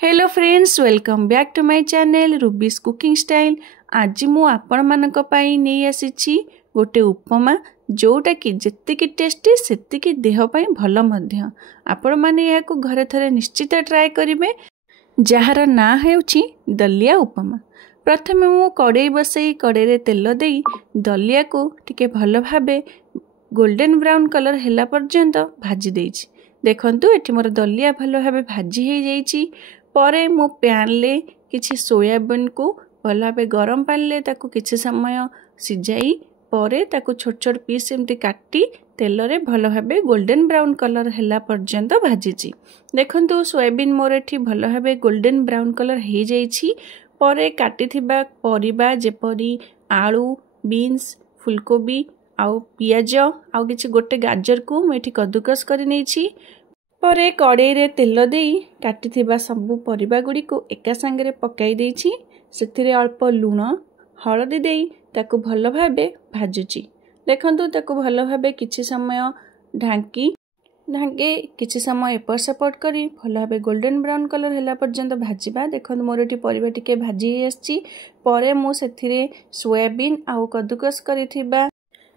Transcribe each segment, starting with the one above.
Hello friends, welcome back to my channel Ruby's cooking style. आज मु आपण मानक पई नै आसीछि गोटे उपमा जोटा कि जेतिकी टेस्टी सेतिकी देह पई भल मध्य। आपण माने याको घरे थरे निश्चित ट्राए करिवे, जहार ना हेउछि दलिया उपमा। प्रथमे मु कड़ाई बसई कड़ाई रे तेल देई दलिया को टिके भल भाबे गोल्डन ब्राउन कलर हैला पर्यंत भाजी देइछि। देखंतु एठी मोर दलिया भल भाबे भाजी हे जाइछि। परे मु पैन ले किछि सोयाबीन को भल भाबे गरम पानी ले ताकू किछि समय सिजाई परे ताकू छोट छोट पीस एमती काटी तेल रे भल भाबे गोल्डन ब्राउन कलर हैला पर्यंत भाजीछि। देखंतु सोयाबीन मोर एठी भल भाबे गोल्डन ब्राउन कलर हे जाइछि। परे काटी थिबा परिबा जेपरी आलू, बीन्स, फुलकोबी आउ पियाज आउ किछि गोटे गाजर को मेठी कद्दूकस करि नेछि। परे कड़ाई रे तेल देई काटी थिबा सबु परिबा गुडी को एका संगे पकाई देछि। सेथिरे अल्प लूण हळदी देई ताकू भल भाबे भाजुछि। देखंतु ताकू भल भाबे किछि समय ढांकी किछि समय एपट सेपट करी भल भाबे गोल्डन ब्राउन कलर हैला पर्यंत भाजिबा। देखंतु मोर एठी परिबा टिके भाजी आछि। परे मु सेथिरे सोयाबीन आउ कद्दूकस करिथिबा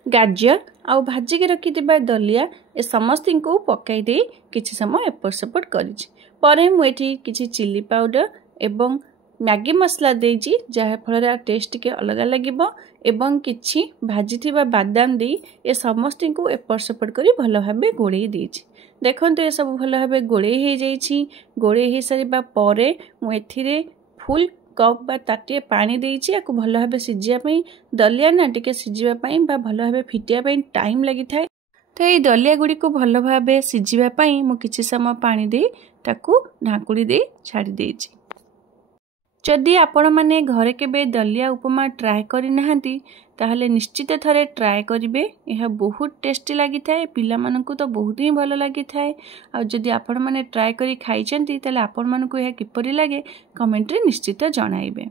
गाजर आउ भाजी के रखी दलिया ए समस्त को पकाई दे किछि समय एपट सेपट करिछि। परे मु एठी किछि चिली पाउडर एवं मैगी मसला देछि, जहा फल टेस्ट के अलग लागिबो एवं किछि भाजी थिबा बादाम दे ए समस्त को एपट सेपट करी भल भाबे गोळेई देछि। देखंतु ए सब भल भाबे गोळेई हे जाइछि। गोळेई हे सरिबा परे मु एथिरे फुल कप बा ताटिए पानी देछि। याकू भल भाबे सिजिया पई दलिया ना टिके सिजिबा पई बा भल भाबे फिटिया पई टाइम लागि थाए। तो ये दलिया गुडी को भल भाबे सिजिबा पई मु किछि समय पानी दे ताकू ढाकुड़ी दे छाड़ी देछि। जदि आपण माने घरे केबे दलिया उपमा ट्राए करि नहांती ताहले निश्चित थरे ट्राए करिवे। यह बहुत टेस्टी लागि थाए, पिला मानकु तो बहुत ही भल लागि थाए। आ जदि आपण माने ट्राए करि खाइचंती ताहले आपण मानकु यह किपरि लागे कमेंट रे निश्चित जणाइबे।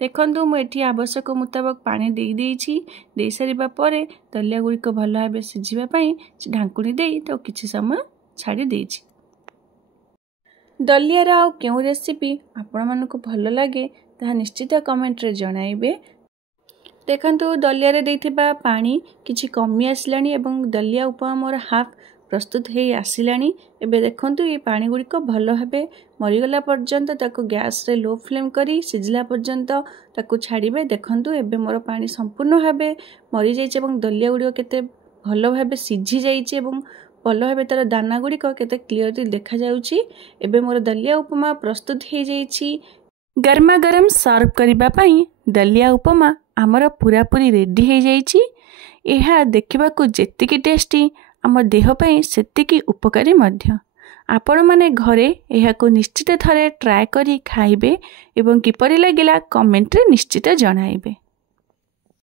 देखंतु मु एठी आवश्यक मुताबिक पानी देई देछि। देई सरिबा परे दलिया गुडी को भल भाबे सिजिबा पई ढाकुड़ी देई तो किछि समय छाड़ी देछि। दलियार आउ केउ रेसिपी आपण मानकु भल लागे ताहा निश्चित कमेंट रे जणाइबे। देखंतु दलिया रे देथिबा पानी किछि कमी आसिलानी एवं दलिया उपमा मोर हाफ प्रस्तुत हे आसिलानी। एबे देखंतु ये पानी गुडी को भल भाबे मरिगला पर्यंत ताकू गैस रे लो फ्लेम करी सिजला पर्यंत ताकू छाड़िबे। देखंतु एबे मोर पानी संपूर्ण भाबे मरि जाइछ एवं दलिया गुडी केते भल भाबे सिझी जाइछ एवं भल भाबे तार दाना गुडी को केते क्लियरली देखा जाउछि। एबे मोर दलिया उपमा प्रस्तुत हे जाइछि। गरमा गरम सर्व करिबा पई दलिया उपमा आमर पूरा पूरी रेडी हे जाइछि। एहा देखिबाकू जेतिकी टेस्टी आम देह पई सेतिकी उपकारी मध्य। आपण माने घरे एहाको निश्चित थरे ट्राए करी खाइबे एवं किपरि लागिला कमेंट रे निश्चित जणाइबे।